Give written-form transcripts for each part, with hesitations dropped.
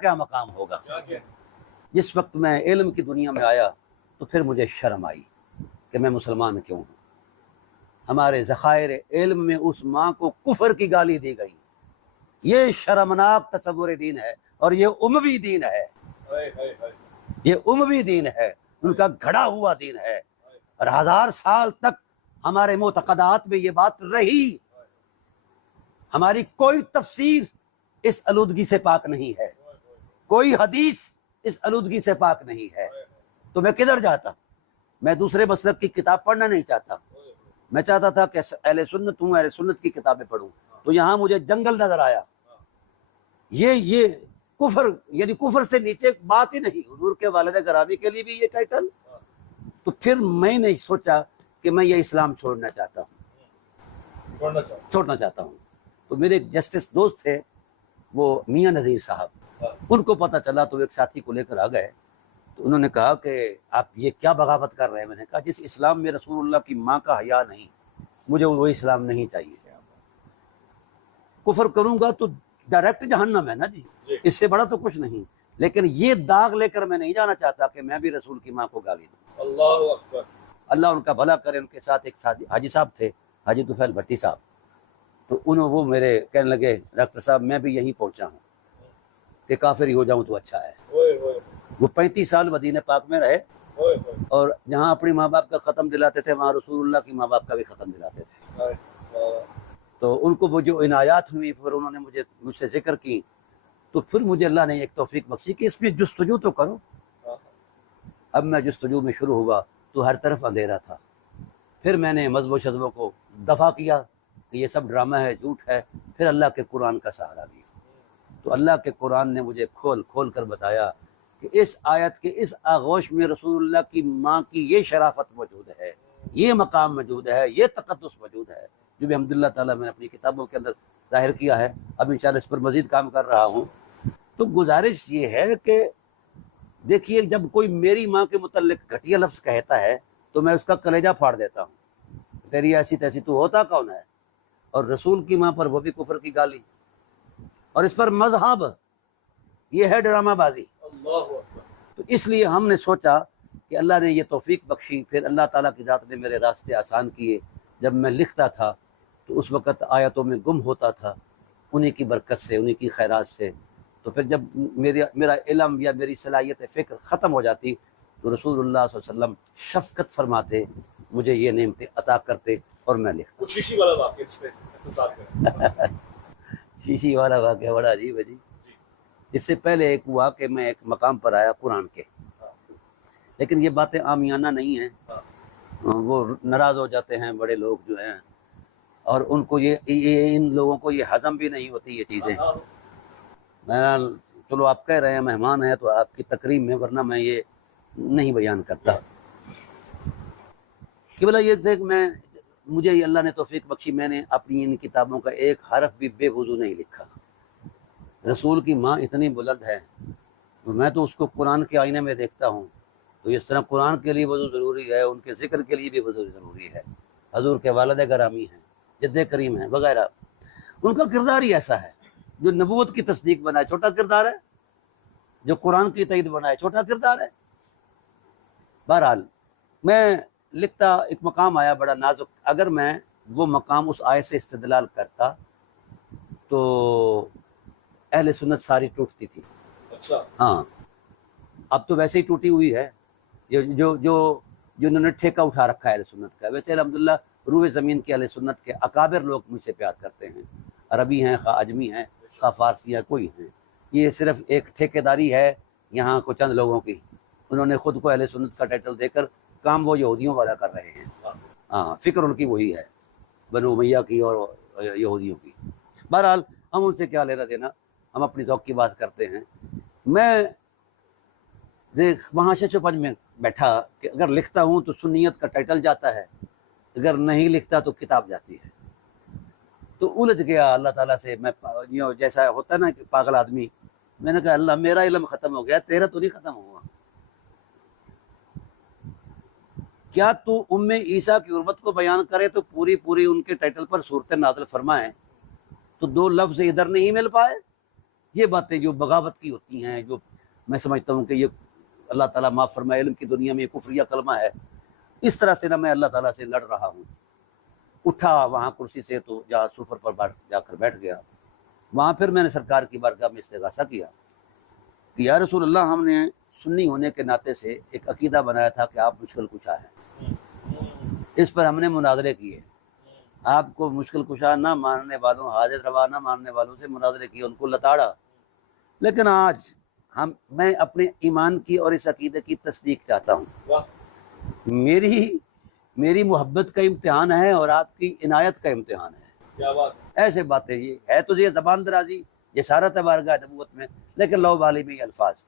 کیا مقام ہوگا. جس وقت میں علم کی دنیا میں آیا تو پھر مجھے شرم آئی کہ میں مسلمان کیوں ہوں. ہمارے ذخائر علم میں اس ماں کو کفر کی گالی دی گئی. یہ شرمناک تصور دین ہے اور یہ اموی دین ہے. یہ اموی دین ہے، ان کا گھڑا ہوا دین ہے، اور 1000 سال تک ہمارے معتقدات میں یہ بات رہی. ہماری کوئی تفسیر اس آلودگی سے پاک نہیں ہے، کوئی حدیث اس آلودگی سے پاک نہیں ہے. تو میں کدھر جاتا؟ میں دوسرے مسلک کی کتاب پڑھنا نہیں چاہتا. میں چاہتا تھا کہ اہل سنت ہوں، اہل سنت کی کتابیں پڑھوں. تو یہاں مجھے جنگل نظر آیا. یہ کفر، یعنی کفر سے نیچے بات ہی نہیں. حضور کے والد گرامی کے لیے بھی یہ ٹائٹل. تو پھر میں نے سوچا کہ میں یہ اسلام چھوڑنا چاہتا ہوں. تو میرے ایک جسٹس دوست تھے، وہ میاں نذیر صاحب، ان کو پتہ چلا تو ایک ساتھی کو لے کر آ گئے. تو انہوں نے کہا کہ آپ یہ کیا بغاوت کر رہے ہیں؟ میں نے کہا جس اسلام میں رسول اللہ کی ماں کا حیا نہیں، مجھے وہ اسلام نہیں چاہیے. کفر کروں گا تو ڈائریکٹ جہنم ہے نا جی، اس سے بڑا تو کچھ نہیں. لیکن یہ داغ لے کر میں نہیں جانا چاہتا کہ میں بھی رسول کی ماں کو گالی دوں. اللہ اکبر. اللہ ان کا بھلا کرے. ان کے ساتھ ایک حاجی صاحب تھے، حاجی طفیل بھٹی صاحب. تو وہ میرے کہنے لگے ڈاکٹر صاحب میں بھی یہیں پہنچا ہوں کہ کافر ہی ہو جاؤں تو اچھا ہے. وہ 35 سال مدینہ پاک میں رہے، اور جہاں اپنی ماں باپ کا ختم دلاتے تھے وہاں رسول اللہ کی ماں باپ کا بھی ختم دلاتے تھے. تو ان کو وہ جو عنایات ہوئی، پھر انہوں نے مجھ سے ذکر کی. تو پھر مجھے اللہ نے ایک توفیق بخشی کہ اس میں جستجو تو کرو. اب میں جستجو میں شروع ہوا تو ہر طرف اندھیرا تھا. پھر میں نے مذہب و شذبوں کو دفع کیا کہ یہ سب ڈرامہ ہے، جھوٹ ہے. پھر اللہ کے قرآن کا سہارا لیا. تو اللہ کے قرآن نے مجھے کھول کھول کر بتایا کہ اس آیت کے اس آغوش میں رسول اللہ کی ماں کی یہ شرافت موجود ہے، یہ مقام موجود ہے، یہ تقدس موجود ہے، جو بھی الحمدللہ تعالیٰ میں نے اپنی کتابوں کے اندر ظاہر کیا ہے. اب انشاءاللہ اس پر مزید کام کر رہا ہوں. تو گزارش یہ ہے کہ دیکھیے، جب کوئی میری ماں کے متعلق گھٹیا لفظ کہتا ہے تو میں اس کا کلیجہ پھاڑ دیتا ہوں. تیری ایسی تیسی تو ہوتا کون ہے؟ اور رسول کی ماں پر وہ بھی کفر کی گالی، اور اس پر مذہب، یہ ہے ڈرامہ بازی. تو اس لیے ہم نے سوچا کہ اللہ نے یہ توفیق بخشی. پھر اللہ تعالیٰ کی ذات نے میرے راستے آسان کیے. جب میں لکھتا تھا تو اس وقت آیتوں میں گم ہوتا تھا، انہی کی برکت سے، انہی کی خیرات سے. تو پھر جب میرا علم یا میری صلاحیت فکر ختم ہو جاتی تو رسول اللہ صلی اللہ علیہ وسلم شفقت فرماتے، مجھے یہ نعمتیں عطا کرتے اور میں لکھتا. شیشی والا واقعہ اس پہ اختصار کریں. شیشی والا واقعہ بڑا عجیب ہے جی. اس سے پہلے ایک ہوا کہ میں ایک مقام پر آیا قرآن کے، لیکن یہ باتیں عامیانہ نہیں ہیں. وہ ناراض ہو جاتے ہیں بڑے لوگ جو ہیں، اور ان کو ان لوگوں کو یہ ہضم بھی نہیں ہوتی یہ چیزیں. چلو آپ کہہ رہے ہیں مہمان ہیں تو آپ کی تقریب میں، ورنہ میں یہ نہیں بیان کرتا. کہ بلا یہ دیکھ، مجھے یہ اللہ نے توفیق بخشی، میں نے اپنی ان کتابوں کا ایک حرف بھی بے وضو نہیں لکھا. رسول کی ماں اتنی بلند ہے، میں تو اس کو قرآن کے آئینے میں دیکھتا ہوں. تو اس طرح قرآن کے لیے وضو ضروری ہے، ان کے ذکر کے لیے بھی وضو ضروری ہے. حضور کے والد گرامی ہیں، جد کریم ہیں وغیرہ. ان کا کردار ہی ایسا ہے جو نبوت کی تصدیق بنائے، چھوٹا کردار ہے. جو قرآن کی تائید بنائے، چھوٹا کردار ہے. بہرحال میں لکھتا، ایک مقام آیا بڑا نازک. اگر میں وہ مقام اس آیت سے استدلال کرتا تو اہل سنت ساری ٹوٹتی تھی. اچھا. ہاں، اب تو ویسے ہی ٹوٹی ہوئی ہے. جو انہوں نے ٹھیکہ اٹھا رکھا ہے اہل سنت کا. ویسے الحمدللہ روئے زمین کے اہل سنت کے اکابر لوگ مجھ سے پیار کرتے ہیں، عربی ہیں، خواہ عجمی ہیں، خواہ فارسی ہے، کوئی ہیں. یہ صرف ایک ٹھیکیداری ہے یہاں کو چند لوگوں کی. انہوں نے خود کو اہل سنت کا ٹائٹل دے کر کام وہ یہودیوں والا کر رہے ہیں. ہاں، فکر ان کی وہی ہے، بنو امیہ کی اور یہودیوں کی. بہرحال ہم ان سے کیا لینا دینا، ہم اپنی ذوق کی بات کرتے ہیں. میں دیکھ وہاں شش پنج میں بیٹھا کہ اگر لکھتا ہوں تو سنیت کا ٹائٹل جاتا ہے، اگر نہیں لکھتا تو کتاب جاتی ہے. تو الجھ گیا اللہ تعالیٰ سے. میں جیسا ہوتا ہے نا کہ پاگل آدمی، میں نے کہا اللہ میرا علم ختم ہو گیا، تیرا تو نہیں ختم ہوا. کیا تو ام عیسیٰ کی عربت کو بیان کرے تو پوری ان کے ٹائٹل پر صورت نازل فرمائے تو 2 لفظ ادھر نہیں مل پائے؟ یہ باتیں جو بغاوت کی ہوتی ہیں، جو میں سمجھتا ہوں کہ یہ اللہ تعالیٰ معاف فرمائے، علم کی دنیا میں یہ کفریہ کلمہ ہے، اس طرح سے نہ میں اللہ تعالیٰ سے لڑ رہا ہوں۔ اٹھا وہاں کرسی سے تو جہاں سفر پر جا کر بیٹھ گیا، وہاں پھر میں نے سرکار کی بارگاہ میں استغاثہ کیا کہ یا رسول اللہ، ہم نے سنی ہونے کے ناطے سے ایک عقیدہ بنایا تھا کہ آپ مشکل کشا ہیں، اس پر ہم نے مناظرے کیے، آپ کو مشکل کشا نہ ماننے والوں، حاجت روا نہ ماننے والوں سے مناظرے کیے، ان کو لتاڑا، لیکن آج میں اپنے ایمان کی اور اس عقیدے کی تصدیق چاہتا ہوں۔ واہ، میری محبت کا امتحان ہے اور آپ کی عنایت کا امتحان ہے۔ کیا بات ہے۔ ایسے باتیں، یہ ہے تو یہ زبان درازی، جسارت ہے بارگاہ نبوت میں، لیکن لو بالی میں یہ الفاظ۔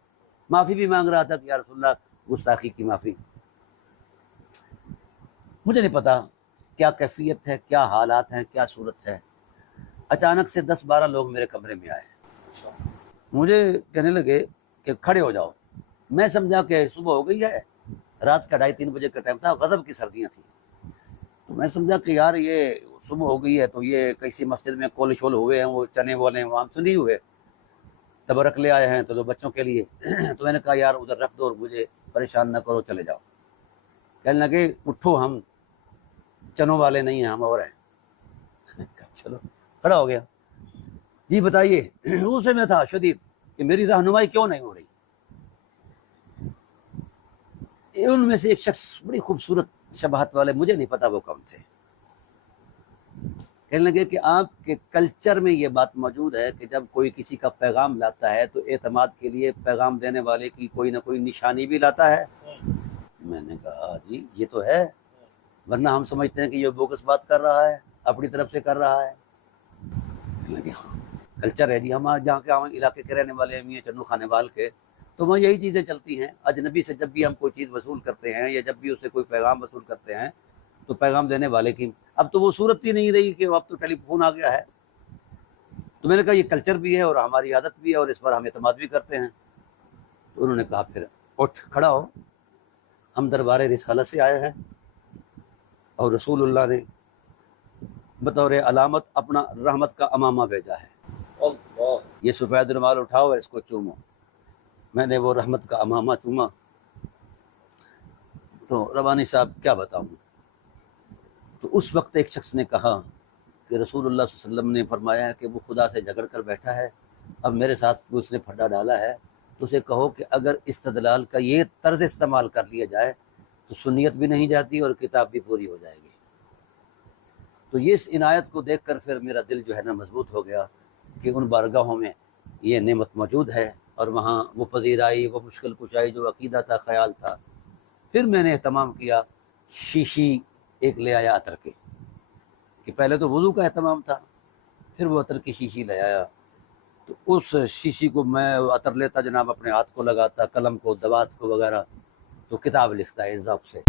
معافی بھی مانگ رہا تھا کہ یا رسول اللہ گستاخی کی معافی۔ مجھے نہیں پتا کیا کیفیت ہے، کیا حالات ہیں، کیا صورت ہے۔ اچانک سے 10-12 لوگ میرے کمرے میں آئے، اچھا، مجھے کہنے لگے کہ کھڑے ہو جاؤ۔ میں سمجھا کہ صبح ہو گئی ہے، رات کا 2:30-3 بجے کا ٹائم تھا، غضب کی سردیاں تھیں، تو میں سمجھا کہ یار یہ صبح ہو گئی ہے تو یہ کسی مسجد میں کول شول ہوئے ہیں، وہ چنے والے وہاں تو نہیں ہوئے، تبرک لے آئے ہیں تو جو بچوں کے لیے۔ تو میں نے کہا یار ادھر رکھ دو اور مجھے پریشان نہ کرو، چلے جاؤ۔ کہنے لگے اٹھو، ہم چنوں والے نہیں ہیں، ہم اور ہیں۔ چلو، کھڑا ہو گیا۔ جی بتائیے۔ اسے میں تھا شدید کہ میری رہنمائی کیوں نہیں ہو رہی۔ ان میں سے ایک شخص بڑی خوبصورت شباہت والے، مجھے نہیں پتا وہ کون تھے، کہنے لگے کہ آپ کے کلچر میں یہ بات موجود ہے کہ جب کوئی کسی کا پیغام لاتا ہے تو اعتماد کے لیے پیغام دینے والے کی کوئی نہ کوئی نشانی بھی لاتا ہے۔ میں نے کہا جی یہ تو ہے، ورنہ ہم سمجھتے ہیں کہ یہ بوگس بات کر رہا ہے، اپنی طرف سے کر رہا ہے۔ کہنے لگے ہاں کلچر ہے جی، ہم جہاں کے ہم علاقے کے رہنے والے ہیں، چنو خانے وال کے، تو وہاں یہی چیزیں چلتی ہیں۔ اجنبی سے جب بھی ہم کوئی چیز وصول کرتے ہیں یا جب بھی اسے کوئی پیغام وصول کرتے ہیں تو پیغام دینے والے کی، اب تو وہ صورت ہی نہیں رہی کہ اب تو ٹیلی فون آ گیا ہے۔ تو میں نے کہا یہ کلچر بھی ہے اور ہماری عادت بھی ہے اور اس پر ہم اعتماد بھی کرتے ہیں۔ تو انہوں نے کہا پھر اٹھ کھڑا ہو، ہم دربار رسالت سے آئے ہیں اور رسول اللہ نے بطور علامت اپنا رحمت کا امامہ بھیجا ہے، اللہ، یہ سفید رومال اٹھاؤ اور اس کو چومو۔ میں نے وہ رحمت کا امامہ چوما تو ربانی صاحب کیا بتاؤں۔ تو اس وقت ایک شخص نے کہا کہ رسول اللہ صلی اللہ علیہ وسلم نے فرمایا ہے کہ وہ خدا سے جھگڑ کر بیٹھا ہے، اب میرے ساتھ اس نے پھڈا ڈالا ہے، تو اسے کہو کہ اگر استدلال کا یہ طرز استعمال کر لیا جائے تو سنیت بھی نہیں جاتی اور کتاب بھی پوری ہو جائے گی۔ تو یہ اس عنایت کو دیکھ کر پھر میرا دل جو ہے نا مضبوط ہو گیا کہ ان بارگاہوں میں یہ نعمت موجود ہے اور وہاں وہ پذیرائی، وہ مشکل کشائی جو عقیدہ تھا، خیال تھا۔ پھر میں نے اہتمام کیا، شیشی ایک لے آیا عطر کے، کہ پہلے تو وضو کا اہتمام تھا، پھر وہ عطر کی شیشی لے آیا، تو اس شیشی کو میں عطر لیتا جناب، اپنے ہاتھ کو لگاتا، قلم کو، دوات کو وغیرہ، تو کتاب لکھتا ہے اس ذوق سے۔